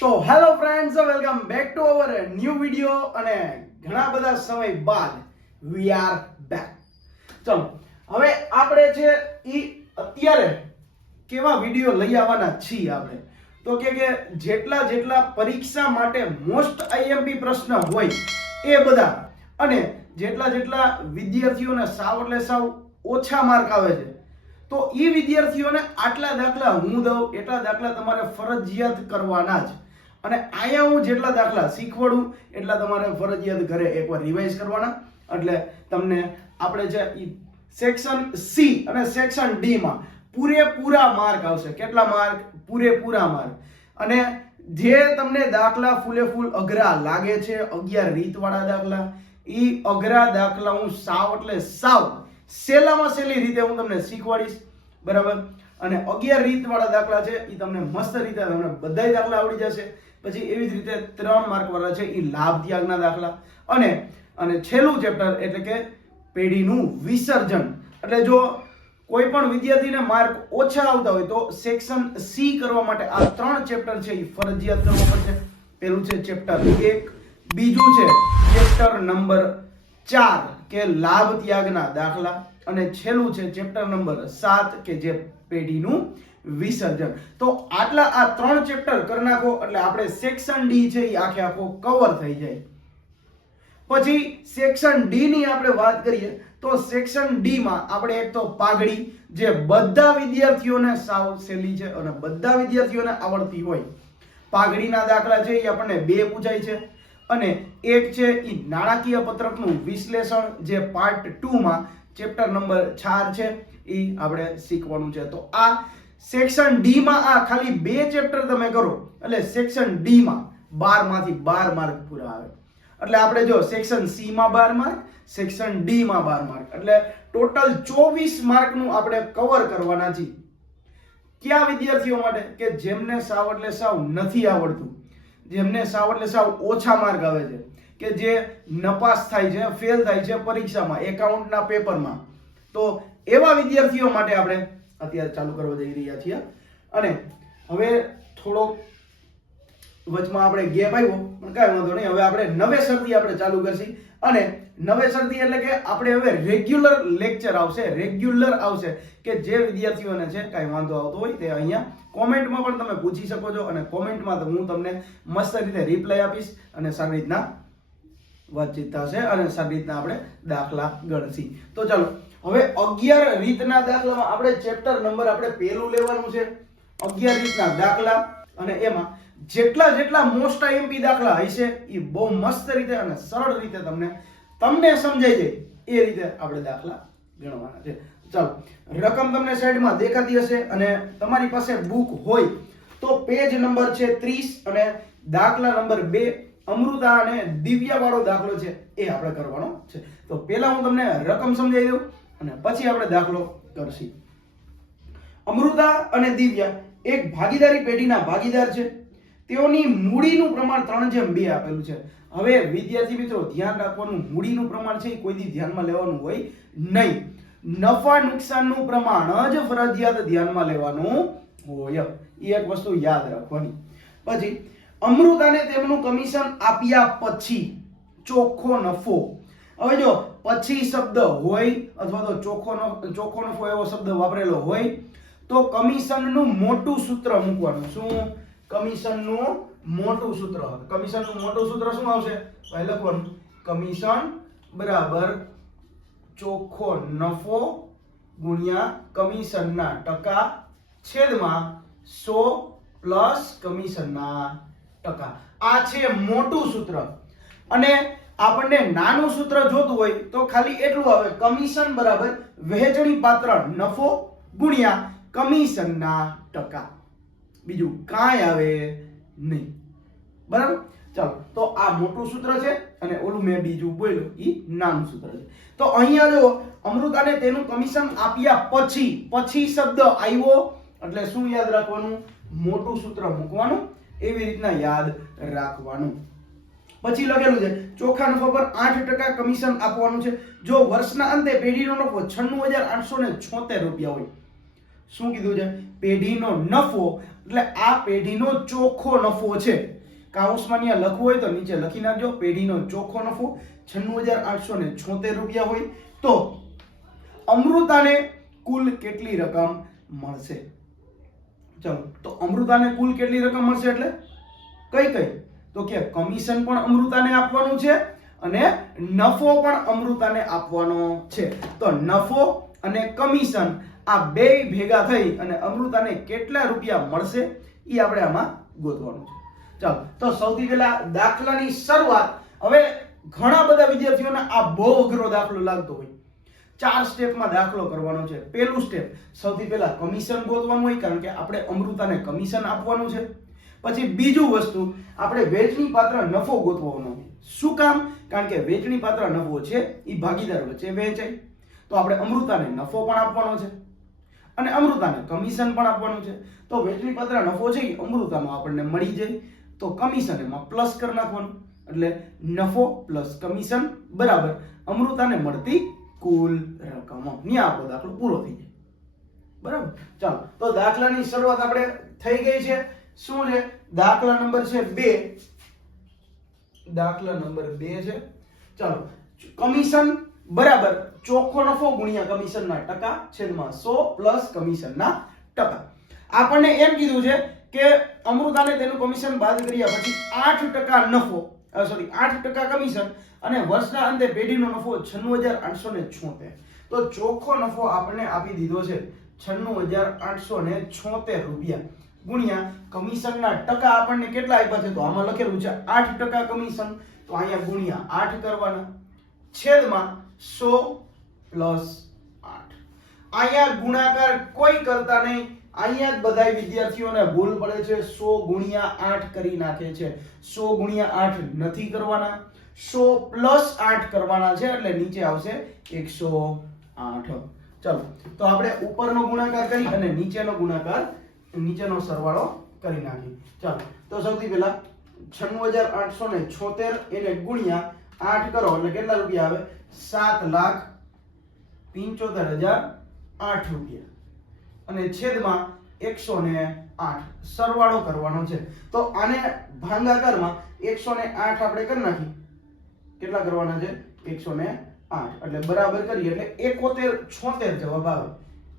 તો hello friends, welcome back to our new video અને ઘણા બધા સમય બાદ વી આર બેક. ચલો હવે આપણે છે ઈ અત્યારે કેવા વિડિયો લઈ આવવાના છીએ આપણે તો કે જેટલા પરીક્ષા માટે મોસ્ટ આઈએમપી પ્રશ્ન હોય એ બધા અને જેટલા વિદ્યાર્થીઓને સાવ એટલે સાવ ઓછા માર્ક આવે છે તો ઈ વિદ્યાર્થીઓને આટલા દાખલા હું દઉં એટલા દાખલા તમારે ફરજિયાત કરવાના જ. અને અહીંયા હું જેટલા દાખલા શીખવાડું એટલા તમારે ફરજિયાત ઘરે એકવાર રિવાઇઝ કરવાના. એટલે તમને આપણે જે સેક્શન સી અને સેક્શન ડી માં પૂરેપૂરા માર્ક આવશે. કેટલા માર્ક? પૂરેપૂરા માર્ક. અને જે તમને દાખલા ફૂલે ફૂલ અઘરા લાગે છે 11 રીત વાળા દાખલા, ઈ અઘરા દાખલા હું સાવ એટલે સાવ સહેલામાં સહેલી રીતે હું તમને શીખવાડીશ, બરાબર? અને 11 રીત વાળા દાખલા છે ઈ તમને મસ્ત રીતે તમને બધાય દાખલા આવડી જશે. પછી એવી જ રીતે 3 માર્ક વાળા છે ઈ લાભ ત્યાગના દાખલા અને છેલ્લું ચેપ્ટર એટલે કે પેઢીનું વિસર્જન. એટલે જો કોઈ પણ વિદ્યાર્થીને માર્ક ઓછા આવતા હોય તો સેક્શન સી કરવા માટે આ 3 ચેપ્ટર છે ઈ ફરજિયાત કરવો પડશે. પહેલું છે ચેપ્ટર 1, બીજું છે ચેપ્ટર નંબર 4 કે લાભ ત્યાગના દાખલા અને છેલ્લું છે ચેપ્ટર નંબર 7 કે જે પેઢીનું વિસર્જન. તો આટલા આ 3 ચેપ્ટર કરી નાખો એટલે આપણે સેક્શન ડી છે એ આખો કવર થઈ જાય. પછી સેક્શન ડી ની આપણે વાત કરીએ તો સેક્શન ડી માં આપણે એક તો પાઘડી જે બધા વિદ્યાર્થીઓને સાવ સહેલી છે અને બધા વિદ્યાર્થીઓને આવડતી હોય. પાઘડીના દાખલા છે એ આપણને 2 પૂછાય છે અને એક છે એ નાણાકીય પત્રકનું વિશ્લેષણ જે પાર્ટ 2 માં ચેપ્ટર નંબર 4 છે એ આપણે શીખવાનું છે. તો આ સેક્શન ડી માં આ ખાલી 2 ચેપ્ટર તમે કરો એટલે સેક્શન ડી માં 12 માંથી 12 માર્ક પૂરા આવે. એટલે આપણે જો સેક્શન સી માં 12 માર્ક, સેક્શન ડી માં 12 માર્ક, એટલે ટોટલ 24 માર્ક નું આપણે કવર કરવાના છે. કયા વિદ્યાર્થીઓ માટે? કે જેમને સાવ એટલે સાવ નથી આવડતું, જેમને સાવ એટલે સાવ ઓછા માર્ક આવે છે, કે જે નપાસ થાય છે, ફેલ થાય છે પરીક્ષામાં, એકાઉન્ટના પેપરમાં. તો એવા વિદ્યાર્થીઓ માટે આપણે અત્યારે ચાલુ કરવા જઈ રહ્યા છીએ. અને હવે થોડોક વચમાં આપણે ગેપ આવ્યો પણ કાંઈ વાંધો નહીં. હવે આપણે નવેસરથી આપણે ચાલુ કરશી અને નવેસરથી એટલે કે આપણે હવે રેગ્યુલર લેક્ચર આવશે, રેગ્યુલર આવશે કે જે વિદ્યાર્થીઓને છે કાંઈ વાંધો આવતો હોય તે અહીંયા કોમેન્ટમાં પણ તમે પૂછી શકો છો અને કોમેન્ટમાં તો હું તમને મસ્ત રીતે રિપ્લાય આપીશ અને સારી રીતના વાતચીત થશે અને સારી રીતના આપણે દાખલા ગણશી. તો ચાલો હવે 11 રીતના દાખલામાં આપણે ચેપ્ટર નંબર આપણે પહેલું લેવાનું છે 11 રીતના દાખલા અને એમાં જેટલા મોસ્ટ આઈએમપી દાખલા હશે એ બહુ મસ્ત રીતે અને સરળ રીતે તમને સમજાઈ જાય એ રીતે આપણે દાખલા ગણવાના છે. ચાલો રકમ તમને સાઈડમાં દેખાતી હશે અને તમારી પાસે બુક હોય તો પેજ નંબર છે 30 અને દાખલા નંબર 2 અમૃતા અને દિવ્યા વાળો દાખલો છે એ આપણે કરવાનો છે. તો પહેલા હું તમને રકમ સમજાવી દઉં અને પછી આપણે દાખલો કરશી. અમૃતા અને દિવ્યા એક ભાગીદારી પેઢીના ભાગીદાર છે. તેઓની મૂડીનું પ્રમાણ 3:2 આપેલું છે. હવે વિદ્યાર્થી મિત્રો ધ્યાન રાખવાનું, મૂડીનું પ્રમાણ છે એ કોઈ દી ધ્યાનમાં લેવાનું હોય નહીં. નફા નુકસાનનું પ્રમાણ જ ફરજિયાત ધ્યાનમાં લેવાનું હોય. એ એક વસ્તુ યાદ રાખવાની. પછી અમૃતાને તેમનું કમિશન આપ્યા પછી ચોખ્ખો નફો. હવે જો પછી શબ્દ હોય અથવા તો ચોખ્ખો નફો એવો શબ્દ વાપરેલો હોય તો કમિશનનું મોટું સૂત્ર મૂકવાનું. શું? કમિશનનું મોટું સૂત્ર. કમિશનનું મોટું સૂત્ર શું આવશે? ભાઈ લખવાનું કમિશન બરાબર ચોખ્ખો નફો ગુણ્યા કમિશનના ટકા છેદમાં 100 પ્લસ કમિશનના ટકા. આ છે મોટું સૂત્ર. અને આપણને નાનું સૂત્ર જોતું હોય તો ખાલી એટલું આવે કમિશન બરાબર વહેંચણી પાત્ર નફો ગુણ્યા કમિશનના ટકા. બીજું કાંઈ આવે નહીં, બરાબર? ચાલો તો આ મોટું સૂત્ર છે અને ઓલું મેં બીજું બોલ્યું એ નાનું સૂત્ર છે. તો અહીંયા જો અમૃતાને તેનું કમિશન આપ્યા પછી શબ્દ આવ્યો એટલે શું યાદ રાખવાનું? મોટું સૂત્ર મૂકવાનું. એવી રીતના યાદ રાખવાનું. પછી લખેલું છે ચોખ્ખા નફા પર 8% કમિશન આપવાનું છે જો વર્ષના અંતે પેઢીનો નફો 96,876 રૂપિયા હોય. શું કીધું છે? પેઢીનો નફો એટલે આ પેઢીનો ચોખ્ખો નફો છે. કાઉન્સમાં અહીંયા લખવું હોય તો નીચે લખી નાખજો. પેઢીનો ચોખ્ખો નફો 96,876 રૂપિયા હોય તો અમૃતાને કુલ કેટલી રકમ મળશે? ચલો, તો અમૃતાને કુલ કેટલી રકમ મળશે એટલે કઈ તો કે કમિશન પણ અમૃતાને આપવાનું છે અને નફો પણ અમૃતાને આપવાનો છે. તો નફો અને કમિશન આ બે ભેગા થઈ અને અમૃતાને કેટલા રૂપિયા મળશે એ આપણે આમાં ગોતવાનું છે. ચાલો, તો સૌથી પહેલા દાખલાની શરૂઆત. હવે ઘણા બધા વિદ્યાર્થીઓને આ બહુ અઘરો દાખલો લાગતો હોય. 4 સ્ટેપમાં દાખલો કરવાનો છે. પહેલું સ્ટેપ, સૌથી પહેલા કમિશન ગોતવાનું હોય કારણ કે આપણે અમૃતાને કમિશન આપવાનું છે. પછી બીજું વસ્તુ, આપણે વેચણી પાત્ર નફો ગોતવાનો હોય. શું કામ? કારણ કે વેચણી પાત્ર નફો છે એ ભાગીદાર વચ્ચે વહેંચાય. તો આપણે અમૃતાને નફો પણ આપવાનો છે અને અમૃતાને કમિશન પણ આપવાનું છે. તો વેચણી પાત્ર નફો છે એ અમૃતાનો આપણને મળી જાય તો કમિશન એમાં પ્લસ કરી નાખવાનું એટલે નફો પ્લસ કમિશન બરાબર અમૃતાને મળતી કુલ રકમ. ન્યા આપણો દાખલો પૂરો થઈ જાય. બરાબર. ચાલો, તો દાખલાની શરૂઆત આપણે થઈ ગઈ છે. શું છે? દાખલા નંબર છે 2. દાખલા નંબર 2 છે. ચાલો, કમિશન બરાબર ચોખ્ખો નફો ગુણ્યા કમિશનના ટકા છેદમાં 100 પ્લસ કમિશનના ટકા. આપણને એમ કીધું છે કે અમૃતાને તેનું કમિશન બાદ કર્યા પછી 8% નફો 8% કમિશન અને વર્ષના અંતે પેઢીનો નફો 96,876. તો ચોખ્ખો નફો આપણને આપી દીધો છે 96,876 રૂપિયા ગુણ્યા કમિશનના ટકા આપણને કેટલા આપ્યા છે? તો આમાં લખેલું છે 8% કમિશન, તો અહીંયા ગુણ્યા 8 કરવાના છેદમાં 100 પ્લસ 8. અહીંયા ગુણાકાર કોઈ કરતા નહીં. અહીંયા જ બધા વિદ્યાર્થીઓને ભૂલ પડે છે. 100 ગુણ્યા 8 કરી નાખે છે. 100 ગુણ્યા 8 નથી કરવાના, 100 પ્લસ 8 કરવાના છે એટલે નીચે આવશે 108. ચલો, તો આપણે ઉપરનો ગુણાકાર કરી અને નીચેનો સરવાળો કરી નાખી. ચાલો, તો સૌથી પહેલા 96,876 એને ગુણ્યા 8 કરો એટલે કેટલા રૂપિયા આવે? 7,75,008 રૂપિયા અને છેદમાં 108 સરવાળો કરવાનો છે. તો આને ભાગાકારમાં 108 આપણે કરી નાખી. કેટલા કરવાના છે? 108 એટલે બરાબર કરીએ એટલે 7176 જવાબ આવે.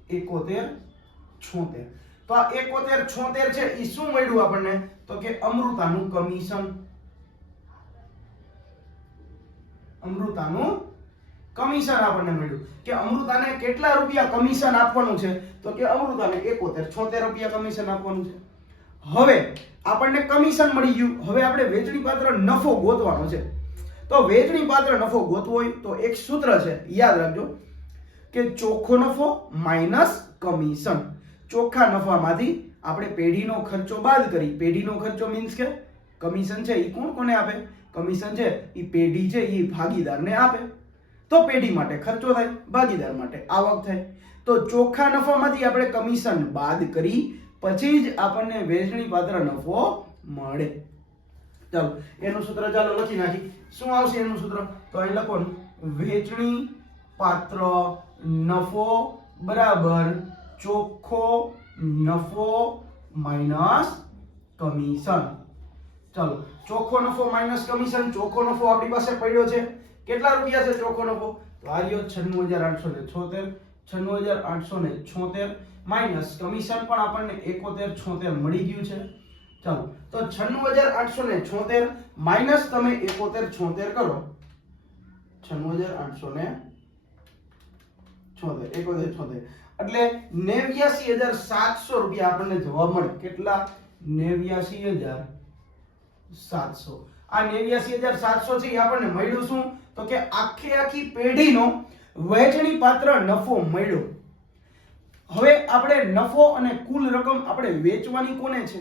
7176. તો આ 7176 છે એ શું મળ્યું આપણને? તો કે અમૃતાનું કમિશન. અમૃતાનું કમિશન આપણને મળ્યું કે અમૃતાને કેટલા રૂપિયા કમિશન આપવાનું છે? તો કે અમૃતાને 7176 રૂપિયા કમિશન આપવાનું છે. હવે આપણને કમિશન મળી ગયું. હવે આપણે વેચણી પાત્ર નફો ગોતવાનો છે. તો વેચણી પાત્ર નફો ગોતવો હોય તો એક સૂત્ર છે, યાદ રાખજો કે ચોખ્ખો નફો માઈનસ કમિશન. ચોખ્ખા નફામાંથી આપણે પેઢીનો ખર્ચો બાદ કરી. પેઢીનો ખર્ચો મીન્સ કે કમિશન છે એ કોને આપે? કમિશન છે એ પેઢી છે એ ભાગીદારને આપે. તો પેઢી માટે ખર્ચો થાય, ભાગીદાર માટે આવક થાય. તો ચોખ્ખા નફામાંથી આપણે કમિશન બાદ કરી પછી જ આપણને વેચણી પાત્ર નફો મળે. ચાલો, એનું સૂત્ર ચાલો લખી નાખી. શું આવશે એનું સૂત્ર? તો અહીં લખવાનું વેચણી પાત્ર નફો બરાબર ચોખ્ખો નફો માઈનસ કમિશન. ચાલો, ચોખ્ખો નફો માઈનસ કમિશન. ચોખ્ખો નફો આપણી પાસે પડ્યો છે. કેટલા રૂપિયા છે ચોખ્ખો નફો? તો આ રહ્યો 96,876. 96,876 માઈનસ કમિશન પણ આપણને 7176 મળી ગયું છે. ચાલો, તો 96,876 માઈનસ તમે 7176 કરો. 96,876 એટલે 89,700 રૂપિયા આપણને જવાબ મળે. કેટલા? 89,700. આ 89,700 છે એ આપણને મળ્યું શું? તો કે આખી પેઢીનો વેચણી પાત્ર નફો મળ્યો. હવે આપણે નફો અને કુલ રકમ આપણે વેચવાની કોને છે?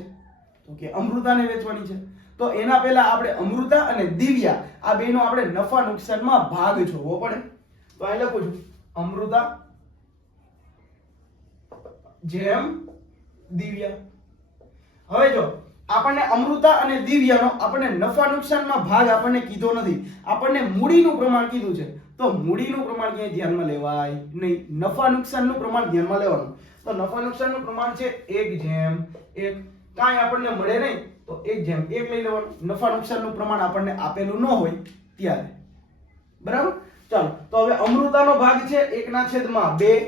તો કે અમૃતાને વેચવાની છે. તો એના પહેલા આપણે અમૃતા અને દિવ્યા આ બેનો આપણે નફા નુકસાનમાં ભાગ જોવો પડે. તો અહીં લખું છું અમૃતા જેમ દિવ્યા. હવે જો આપણને અમૃતા અને દિવ્યાનો આપણને નફા નુકસાનમાં ભાગ આપણને કીધો નથી. આપણને મૂડીનું પ્રમાણ કીધું છે. તો મૂડીનું પ્રમાણ ક્યાંય ધ્યાનમાં લેવાય નહીં. નફા નુકસાનનું પ્રમાણ ધ્યાનમાં લેવાનું. તો નફા નુકસાનનું પ્રમાણ છે 1:1. કાંઈ આપણને મળે નહીં તો 1:1 લઈ લેવાનું. નફા નુકસાનનું પ્રમાણ આપણને આપેલું ન હોય ત્યારે. બરાબર. ચાલો તો હવે અમૃતાનો ભાગ છે 1/2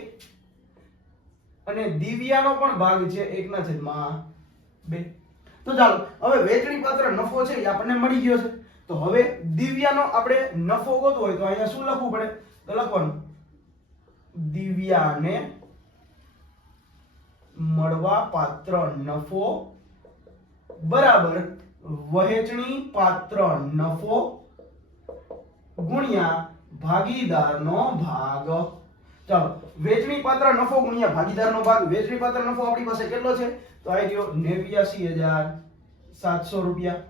અને દિવ્યાનો પણ ભાગ છે 1/2. તો ચાલો હવે વહેંચણી પાત્ર નફો છે એ આપણને મળી ગયો છે. તો હવે દિવ્યાનો આપણે નફો ગોતવો હોય તો અહીંયા શું લખવું પડે? તો લખવાનું દિવ્યાને મળવા પાત્ર નફો બરાબર વહેંચણી પાત્ર નફો ગુણ્યા ભાગીદારનો ભાગ. ચાલો વહેંચણી પાત્ર નફો ગુણ્યા ભાગીદારનો ભાગ. વહેંચણી પાત્ર નફો આપણી પાસે કેટલો છે? તો આવી ગયો 89700 રૂપિયા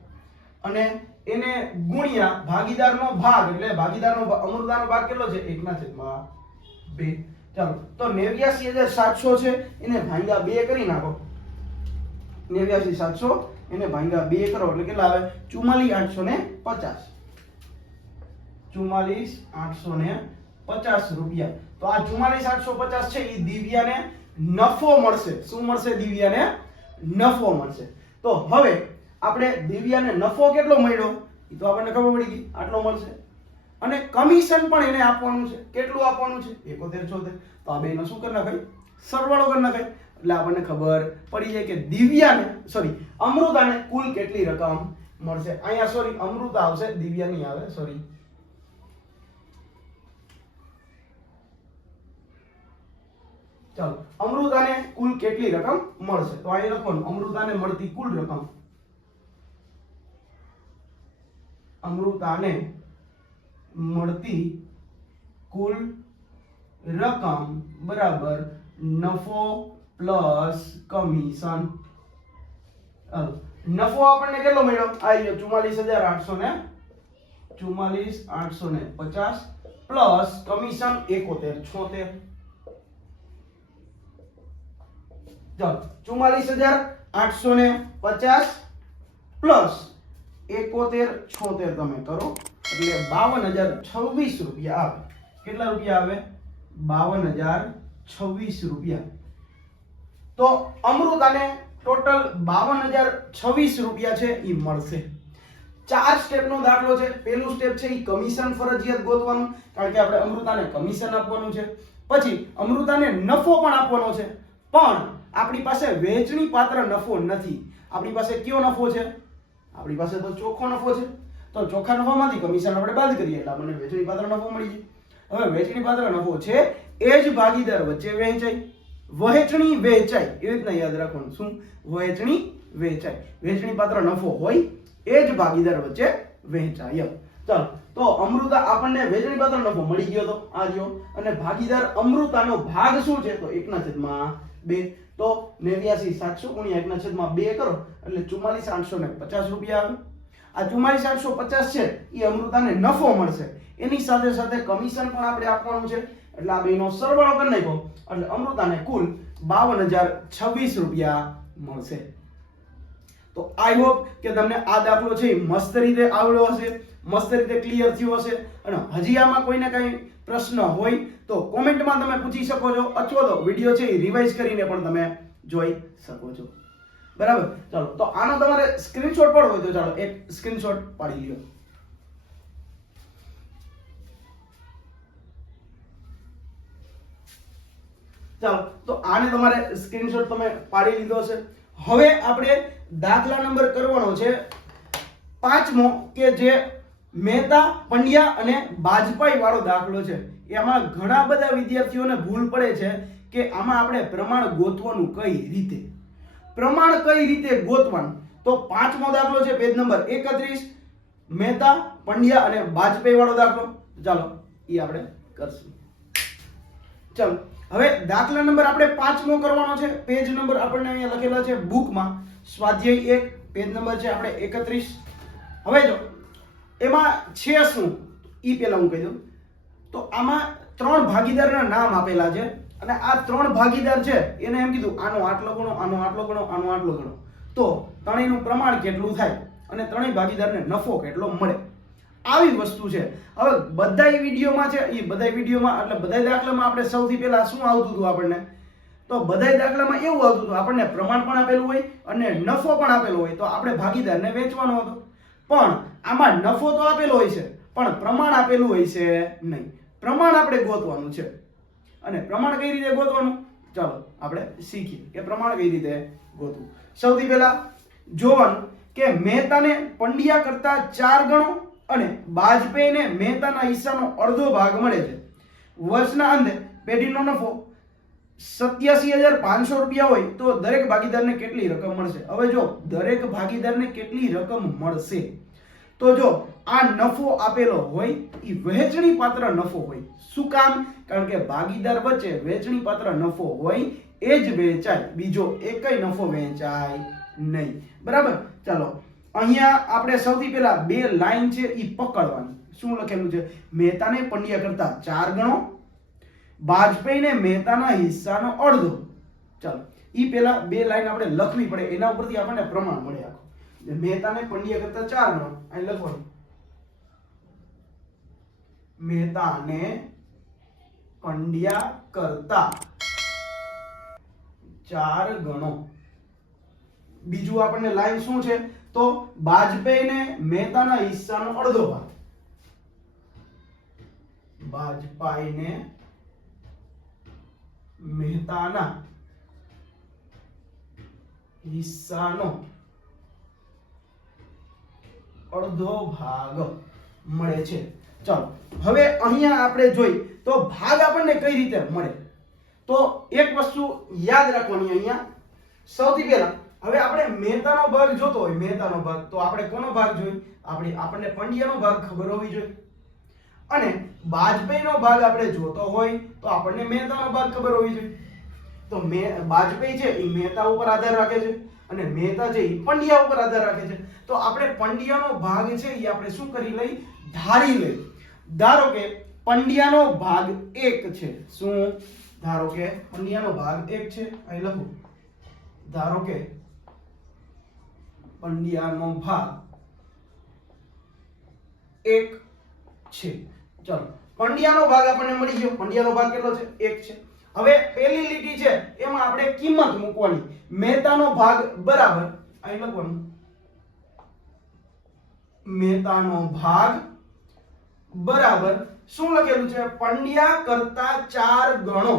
અને એને ગુણ્યા ભાગીદારનો ભાગ એટલે ભાગીદારનો અમૃતાનો ભાગ કેટલો છે? 1/2. ચાલો તો 89700 છે એને ભાગ્યા 2 કરી નાખો. 89700 એને ભાગ્યા 2 કરો એટલે કેટલા આવે? 44850. 44850 રૂપિયા. તો આ 44850 છે એ દિવ્યાને નફો મળશે. શું મળશે? દિવ્યાને નફો મળશે. તો હવે આપણે દિવ્યાને નફો કેટલો મળ્યો એ તો આપણને ખબર પડી ગઈ, આટલો મળશે. અને કમિશન પણ એને આપવાનું છે. કેટલું આપવાનું છે? 7176. તો આ બેનો શું કરી નાખાય? સરવાળો કરી નાખાય. એટલે આપણને ખબર પડી જાય કે દિવ્યાને અમૃતાને કુલ કેટલી રકમ મળશે. અહીંયા અમૃતા આવશે, દિવ્યા નહીં આવે. ચાલો અમૃતાને કુલ કેટલી રકમ મળશે? તો અહીં લખવાનું અમૃતાને મળતી કુલ રકમ. અમૃતાને મળતી કુલ રકમ બરાબર નફો પ્લસ કમિશન. નફો આપણને કેટલો મળ્યો? આવી ગયો 44850 પ્લસ કમિશન 7176. ચાલો 44850 પ્લસ 7176 તમે કરો એટલે 52026 રૂપિયા આવે. કેટલા રૂપિયા આવે? 52026 રૂપિયા. તો અમૃતાને ટોટલ 52026 રૂપિયા છે એ મળશે. 4 સ્ટેપનો દાખલો છે. પહેલું સ્ટેપ છે એ કમિશન ફરજિયાત ગોતવાનું, કારણ કે આપણે અમૃતાને કમિશન આપવાનું છે. પછી અમૃતાને નફો પણ આપવાનો છે, પણ આપણી પાસે વહેંચણી પાત્ર નફો નથી. આપણી પાસે કયો નફો છે? આપણી પાસે તો ચોખ્ખો નફો છે. તો ચોખ્ખા નફામાંથી કમિશન આપણે બાદ કરીએ એટલે આપણને વહેંચણી પાત્ર નફો મળી જાય. હવે વહેંચણી પાત્ર નફો છે એ જ ભાગીદાર વચ્ચે વહેંચાય. વહેંચણી વહેંચાય એવી રીતના યાદ રાખવાનું. શું? વહેંચણી વહેંચાય. વહેંચણી પાત્ર નફો હોય એ જ ભાગીદાર વચ્ચે વહેંચાય. ચાલો તો અમૃતા આપણને વહેંચણી પાત્ર નફો મળી ગયો તો આ જો, અને ભાગીદાર અમૃતાનો ભાગ શું છે? તો 1/2. તો 89700 ગુણ્યા 1/2 કરો એટલે 44850 રૂપિયા આવે. આ 44850 છે એ અમૃતાને નફો મળશે. એની સાથે સાથે કમિશન પણ આપણે આપવાનું છે એટલે આ બેનો સરવાળો કરી નાખો એટલે અમૃતાને કુલ 52026 રૂપિયા મળશે. તો આઈ હોપ કે તમને આ દાખલો છે મસ્ત રીતે આવડ્યો હશે, મસ્ત રીતે ક્લિયર થયો હશે. અને હજી આમાં કોઈને કઈ પ્રશ્ન હોય તો કોમેન્ટમાં તમે પૂછી શકો છો, અથવા તો વિડીયો છે એ રિવાઇઝ કરીને પણ તમે જોઈ શકો છો. બરાબર. ચાલો તો આનો તમારે સ્ક્રીનશોટ પાડવો હોય તો ચાલો એક સ્ક્રીનશોટ પાડી લ્યો. ચાલો તો આને તમારે સ્ક્રીનશોટ તમે પાડી લીધો છે. હવે આપણે દાખલા નંબર કરવાનો છે 5મો કે જે મહેતા, પંડ્યા અને બાજપાઈ વાળો દાખલો છે. એમાં ઘણા બધા વિદ્યાર્થીઓને ભૂલ પડે છે કે આમાં આપણે પ્રમાણ ગોતવાનું કઈ રીતે. પ્રમાણ કઈ રીતે ગોતવાનું? તો 5મો દાખલો છે પેજ નંબર 31, મહેતા, પંડ્યા અને બાજપાઈ વાળો દાખલો. ચાલો એ આપણે કરશું. ચાલો હવે દાખલા નંબર આપણે 5મો કરવાનો છે. પેજ નંબર આપણને અહીંયા લખેલા છે બુકમાં, સ્વાધ્યાય 1, પેજ નંબર છે આપણે 31. હવે જો એમાં છે શું ઈ પહેલા હું કહી દઉં. તો આમાં 3 ભાગીદારના નામ આપેલા છે અને આ 3 ભાગીદાર છે એને એમ કીધું આનો આટલો ગણો, આનો આટલો ગણો, આનો આટલો ગણો. તો ત્રણેયનું પ્રમાણ કેટલું થાય અને ત્રણેય ભાગીદારને નફો કેટલો મળે, આવી વસ્તુ છે. હવે બધાય વિડીયોમાં છે એ બધાય વિડીયોમાં એટલે બધાય દાખલામાં આપણે સૌથી પહેલા શું આવતું હતું? આપણને તો બધાય દાખલામાં એવું આવતું હતું, આપણને પ્રમાણ પણ આપેલું હોય અને નફો પણ આપેલો હોય, તો આપણે ભાગીદારને વેચવાનો હતો. પણ આમાં નફો તો આપેલો હોય છે પણ પ્રમાણ આપેલું હોય છે નહીં. પ્રમાણ આપણે ગોતવાનું છે. અને પ્રમાણ કઈ રીતે ગોતવાનું, ચાલો આપણે શીખીએ કે પ્રમાણ કઈ રીતે ગોતવું. સૌથી પહેલા જોવાનું કે મહેતાને પંડ્યા કરતા 4 ગણો અને બાજપેયીને મહેતાના હિસ્સાનો અડધો ભાગ મળે છે. વર્ષના અંતે પેઢીનો નફો 87,500 રૂપિયા હોય તો દરેક ભાગીદારને કેટલી રકમ મળશે. હવે જો દરેક ભાગીદારને કેટલી રકમ મળશે, તો જો આ નફો આપેલો હોય એ વહેંચણી પાત્ર નફો હોય. શું કામ? કારણ કે ભાગીદાર વચ્ચે વહેંચણી પાત્ર નફો હોય એ જ વહેંચાય, બીજો એકય નફો વહેંચાય નહીં. બરાબર. ચાલો અહીંયા આપણે સૌથી પહેલા બે લાઈન છે એ પકડવાની. શું લખેલું છે? મહેતાને પંડ્યા કરતા 4 ગણો, બાજપેયીને મહેતાના હિસ્સાનો અડધો. ચાલો ઈ પહેલા બે લાઈન આપણે લખવી પડે, એના ઉપરથી આપણને પ્રમાણ મળે આખો. મહેતાને પંડ્યા કરતા 4 ગણો અહીં લખવાનું. મહેતાને પંડ્યા કરતા 4 ગણો. બીજું આપણને લાઈન શું છે? તો બાજપેયીને મહેતાના હિસ્સાનો અડધો ભાગ. બાજપેયીને મહેતાના હિસ્સાનો અડધો ભાગ મળે છે. ચાલો હવે અહીંયા આપણે જોઈ તો ભાગ આપણને કઈ રીતે મળે, તો એક વસ્તુ યાદ રાખવાની. અહીંયા સૌથી પહેલા હવે આપણે મહેતાનો ભાગ જોતો હોય, મહેતાનો ભાગ, તો આપણે કોનો ભાગ જોઈએ? આપણને પંડ્યાનો ભાગ ખબર હોવી જોઈએ. અને બાજપેયીનો ભાગ આપણે જોતો હોય તો આપણને મહેતાનો ભાગ ખબર હોવી જોઈએ. તો બાજપેયી છે એ મહેતા ઉપર આધાર રાખે છે અને મહેતા છે એ પંડ્યા ઉપર આધાર રાખે છે. તો આપણે પંડ્યાનો ભાગ છે એ આપણે શું કરી લઈ? ધારી લઈ. ધારો કે પંડ્યાનો ભાગ 1 છે. શું? ધારો કે પંડ્યાનો ભાગ 1 છે. અહીં લખું, ધારો કે પંડ્યાનો ભાગ 1 છે. ચલો પંડ્યાનો ભાગ આપણને મળી ગયો. પંડ્યાનો ભાગ કેટલો છે? 1 છે. હવે પહેલી લીટી છે એમાં આપણે કિંમત મૂકવાની. મહેતાનો ભાગ બરાબર અહીં લખવાનું, મહેતાનો ભાગ બરાબર શું લખેલું છે? પંડ્યા કરતા 4 ગણો.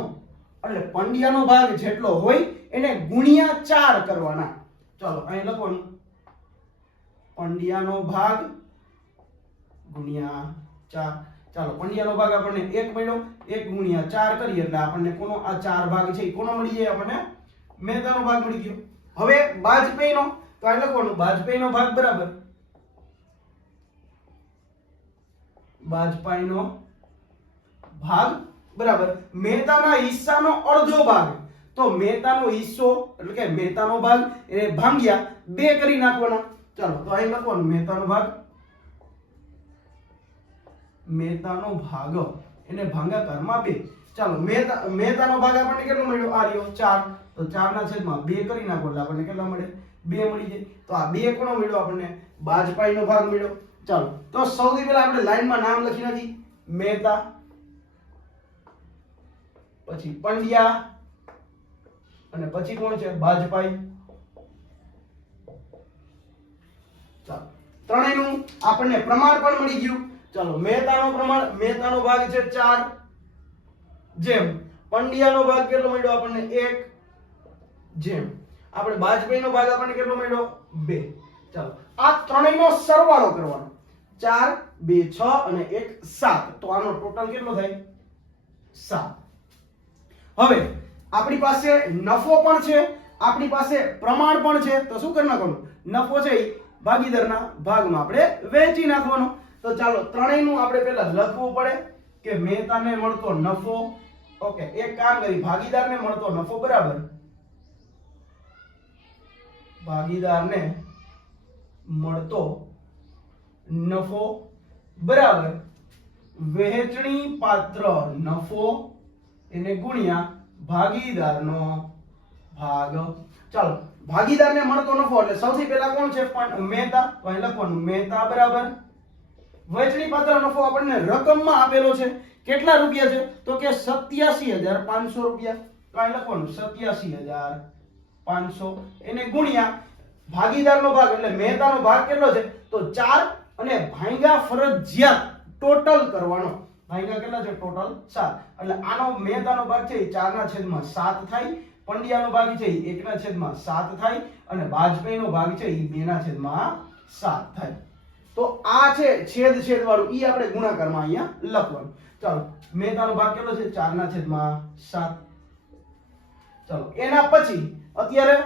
એટલે પંડ્યાનો ભાગ જેટલો હોય એને ગુણ્યા 4 કરવાના. ચાલો અહીં લખવાનું, પંડ્યાનો ભાગ ગુણ્યા 4. ચાલો પંડ્યાનો ભાગ આપણને 1 મળ્યો, 1 ગુણ્યા 4 કરીએ એટલે આપણને કોનો આ 4 ભાગ છે એ કોનો મળી જાય? આપણને મહેતાનો ભાગ મળી ગયો. હવે બાજપેયીનો, તો અહીં લખવાનું, બાજપેયીનો ભાગ બરાબર, બાજપેયીનો ભાગ બરાબર મહેતાના હિસ્સાનો અડધો ભાગ. તો મહેતાનો હિસ્સો એટલે કે મહેતાનો ભાગ એને ભાંગ્યા 2 કરી નાખવાના. ચાલો તો અહીં લખવાનું, મહેતાનો ભાગ, મહેતાનો ભાગ એને ભાગાકારમાં 2. ચાલો મહેતાનો ભાગ આપણને કેટલો મળ્યો? આ રહ્યો 4. તો 4 ના છેદમાં 2 કરી નાખો એટલે આપણને કેટલા મળે? 2 મળી જાય. તો આ 2 કોનો મળ્યો? આપણને બાજપેયીનો ભાગ મળ્યો. ચાલો તો સૌથી પહેલા આપણે લાઈનમાં નામ લખી નાખી. મહેતા, પછી પંડ્યા અને પછી કોણ છે? બાજપેયી. ચાલો ત્રણેયનું આપણને પ્રમાણ પણ મળી ગયું. ચાલો મહેતાનો પ્રમાણ, મહેતાનો ભાગ છે 4, જેમ પંડ્યાનો ભાગ કેટલો મળ્યો? આપણને 1, જેમ આપણે બાજપેયીનો ભાગ આપણને કેટલો મળ્યો? 2. ચાલો આ ત્રણેયનો સરવાળો કરવાનો. 4, 2, 6 અને 1, 7. તો આનો ટોટલ કેટલો થાય? 7. હવે આપણી પાસે નફો પણ છે, આપણી પાસે પ્રમાણ પણ છે. તો શું કરી નાખવાનું? નફો છે એ ભાગીદારના ભાગમાં આપણે વહેંચી નાખવાનો. તો ચાલો ત્રણેયનું આપણે પહેલા લખવું પડે કે મહેતાને મળતો નફો. ઓકે, એક કામ કરી, ભાગીદારને મળતો નફો બરાબર ભાગીદારને મળતો નફો બરાબર વહેંચણી પાત્ર નફો એને ગુણ્યા ભાગીદારનો ભાગ. ચાલો ભાગીદારને મળતો નફો એટલે સૌથી પહેલા કોણ છે? મહેતા. તો અહીં લખવાનું, મહેતા બરાબર વહેંચણી પાત્ર નફો આપણને રકમમાં આપેલો છે. કેટલા રૂપિયા છે? તો કે 87,500 રૂપિયા. તો તો અહીં લખવાનું 87,500 એને ગુણ્યા ભાગીદારનો ભાગ એટલે મહેતાનો ભાગ કેટલો છે તો 4 અને ભાંગા ફરજિયાત ટોટલ કરવાનો ભાંગા કેટલા છે ટોટલ 7 એટલે આનો મહેતાનો ભાગ છે એ 4/7 થાય પંડ્યાનો ભાગ છે એ 1/7 થાય અને વાજપેયીનો ભાગ છે એ 2/7 થાય તો આ છે છેદ છેદ વાળું ઈ આપણે ગુણાકારમાં અહીંયા લખવાનું ચાલો મહેતાનો ભાગ કેટલો છે 4/7 ચાલો એના પછી અત્યારે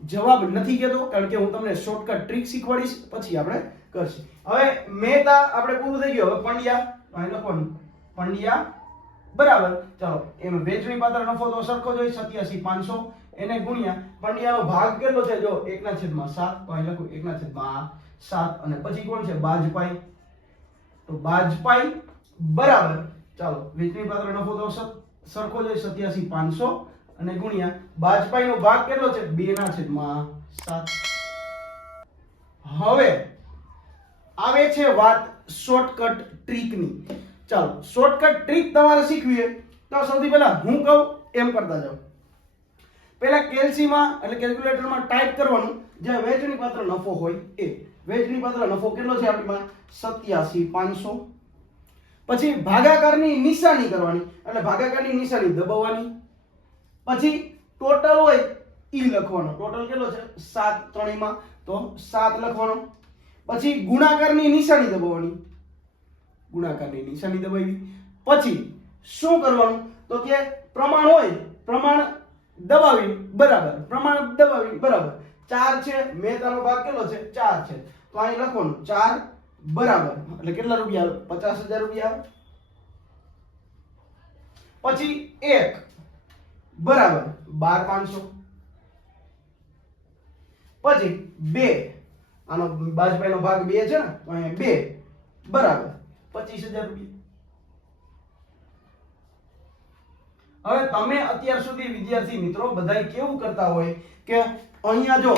જવાબ નથી કહેતો કારણ કે હું તમને શોર્ટકટ ટ્રીક શીખવાડીશ પછી આપણે કરશું હવે મહેતા આપણે પૂરું થઈ ગયું હવે પંડ્યા અહીં લખવાનું પંડ્યા બરાબર ચાલો એમાં વેચણી પાત્ર નફો તો સરખો જ હોય 87,500 એને ગુણ્યા પંડ્યાનો ભાગ કેટલો છે જો 1/7 તો અહીં લખું 1/7 અને પછી કોણ છે બાજપાઈ તો બાજપાઈ બરાબર ચાલો વેચણી પાત્ર નફો તો સરખો જ હોય 87,500 અને ગુણ્યા બાજપાઈનો ભાગ કેટલો છે 2/7 હવે આવે છે વાત શોર્ટકટ ટ્રીકની ચાલો શોર્ટકટ ટ્રીક તમારે શીખવી છે તો સૌથી પહેલા હું કહું એમ કરતા જાઓ પહેલા કેલ્સીમાં એટલે કેલ્ક્યુલેટરમાં ટાઈપ કરવાનું જે વેચણી પાત્ર નફો હોય એ વેચણી પાત્ર નફો કેટલો છે આપણી પાસે 87,500 પછી ભાગાકારની નિશાની કરવાની એટલે ભાગાકારની નિશાની દબાવવાની પછી ટોટલ હોય ઈ લખવાનો ટોટલ કેટલો છે 7 ત્રણેયમાં તો 7 લખવાનો પછી ગુણાકારની નિશાની દબાવવાની ગુણાકારની નિશાની દબાવી પછી શું કરવાનું તો કે પ્રમાણ હોય પ્રમાણ દબાવી બરાબર પ્રમાણ દબાવી બરાબર 4 છે મહેતાનો ભાગ કેટલો છે 4 છે તો અહીં લખવાનું 4 બરાબર એટલે કેટલા રૂપિયા આવે 50,000 રૂપિયા આવે પછી 1 બરાબર 12,500 પછી 2 આનો બાજપાઈનો ભાગ 2 છે ને તો અહીંયા 2 બરાબર 25,000 રૂપિયા હવે તમે અત્યાર સુધી વિદ્યાર્થી મિત્રો બધાય કેવું કરતા હોય કે અહીંયા જો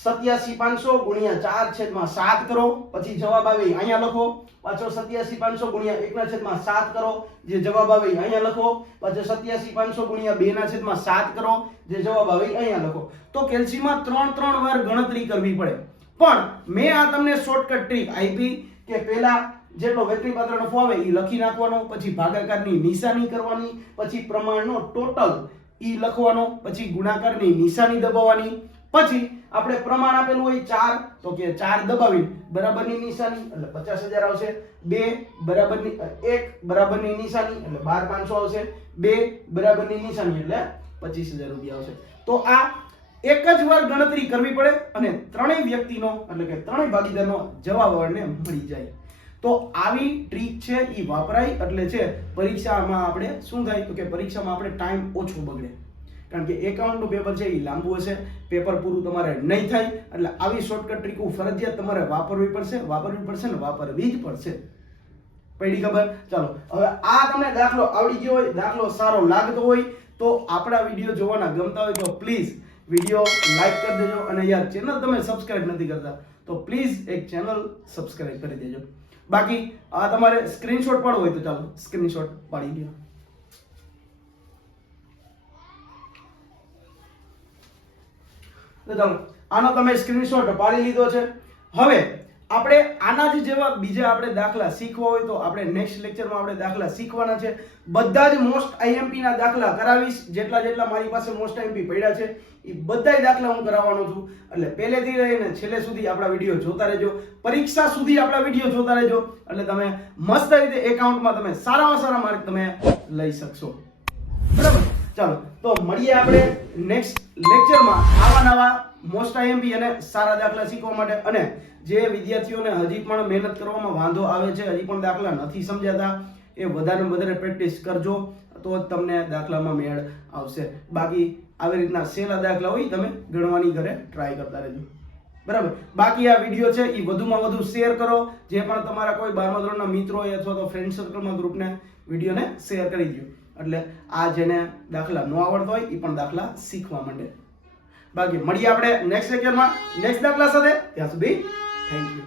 87,500 ગુણ્યા 4/7 કરો પછી જવાબ આવે અહીંયા લખો પાછો 87,500 ગુણ્યા 1/7 કરો જે જવાબ આવે અહીંયા લખો પાછો 87,500 ગુણ્યા 2/7 કરો જે જવાબ આવે અહીંયા લખો તો કેલ્સીમાં 3 વાર ગણતરી કરવી પડે પણ મેં આ તમને શોર્ટકટ ટ્રીક આપી કે પહેલા જેટલો વેચણી પાત્ર નફો આવે એ લખી નાખવાનો પછી ભાગાકારની નિશાની કરવાની પછી પ્રમાણનો ટોટલ ઈ લખવાનો પછી ગુણાકારની નિશાની દબાવવાની પછી આપણે પ્રમાણ આપેલું હોય 4 તો કે 4 દબાવી બરાબરની નિશાની એટલે 50,000 આવશે 2 બરાબરની 1 બરાબરની નિશાની એટલે 12,500 આવશે 2 બરાબરની નિશાની એટલે 25,000 રૂપિયા આવશે તો આ એક જ વાર ગણતરી કરવી પડે અને ત્રણેય વ્યક્તિનો એટલે કે ત્રણેય ભાગીદારનો જવાબ આપણને મળી જાય તો આવી ટ્રીક છે ઈ વાપરાય એટલે છે પરીક્ષામાં આપણે શું થાય તો કે પરીક્ષામાં આપણે ટાઈમ ઓછો બગડે કારણ કે એકાઉન્ટનું પેપર છે ઈ લાંબુ હશે પેપર પૂરું તમારે નહીં થાય એટલે આવી શોર્ટકટ ટ્રીકો ફરજિયાત તમારે વાપરવી પડશે ને વાપરવી જ પડશે પડી ખબર ચાલો હવે આ તમને દાખલો આવડી ગયો હોય દાખલો સારો લાગતો હોય તો આપણા વિડિયો જોવાના ગમતા હોય તો પ્લીઝ વિડિયો લાઈક કરી દેજો અને યાર ચેનલ તમે સબસ્ક્રાઇબ નથી કરતા તો પ્લીઝ એક ચેનલ સબસ્ક્રાઇબ કરી દેજો બાકી આ તમારે સ્ક્રીનશોટ પાડવો હોય તો ચાલો સ્ક્રીનશોટ પાડી લ્યો તો ચાલો આનો તમે સ્ક્રીનશોટ પાડી લીધો છે હવે આપણે આના જ જેવા બીજા આપણે દાખલા શીખવા હોય તો આપણે નેક્સ્ટ લેક્ચરમાં આપણે દાખલા શીખવાના છે બધા જ મોસ્ટ આઈએમપી ના દાખલા કરાવીશ જેટલા મારી પાસે મોસ્ટ આઈએમપી પડ્યા છે એ બધાય દાખલા હું કરાવવાનો છું એટલે પહેલેથી લઈને છેલ્લે સુધી આપણા વિડિયો જોતા રહેજો પરીક્ષા સુધી આપણા વિડિયો જોતા રહેજો એટલે તમે મસ્ત રીતે એકાઉન્ટમાં તમે સારામાં સારા માર્ક તમે લઈ શકશો બરાબર ચાલો તો મળીએ આપણે નેક્સ્ટ લેક્ચરમાં આવા નવા મોસ્ટ આઈએમપી અને સારા દાખલા શીખવા માટે અને જે વિદ્યાર્થીઓને હજી પણ મહેનત કરવામાં વાંધો આવે છે હજી પણ દાખલા નથી સમજાતા એ વધારે પ્રેક્ટિસ કરજો તો જ તમને દાખલામાં મેળ આવશે બાકી આવી રીતના સહેલા દાખલા હોય તમે ગણવાની ઘરે ટ્રાય કરતા રહેજો બરાબર બાકી આ વિડિયો છે એ વધુમાં વધુ શેર કરો જે પણ તમારા કોઈ 12મા ધોરણના મિત્રો હોય અથવા તો ફ્રેન્ડ સર્કલમાં ગ્રુપને વિડિયોને શેર કરી દો એટલે આ જેને દાખલા ન આવડતો હોય એ પણ દાખલા શીખવા માંડે બાકી મળીએ આપણે નેક્સ્ટ લેક્ચરમાં નેક્સ્ટ દાખલા સાથે ત્યાં સુધી થેન્ક યુ